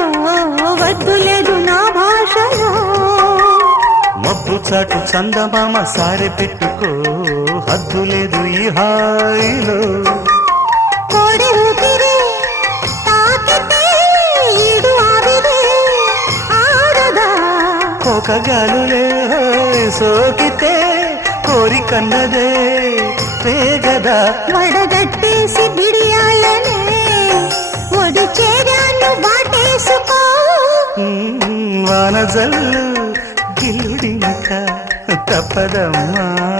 వద్దు లేదు నా భాషలో. మబ్బు చాటు చందమామ సారె పెట్టుకో, హద్దు లేదు ఈ హాయిలో. కోడి ఊపిరి తాకితే ఈడు ఆవిరే ఆడదా. కోకగాలులే సోకితే కోరికన్నదే పేగదా. వడగట్టేసి బిడియాలనే ఒడి చేరాను బాటేసుకో. వానజల్లు గిల్లుడింక తప్పదమ్మా.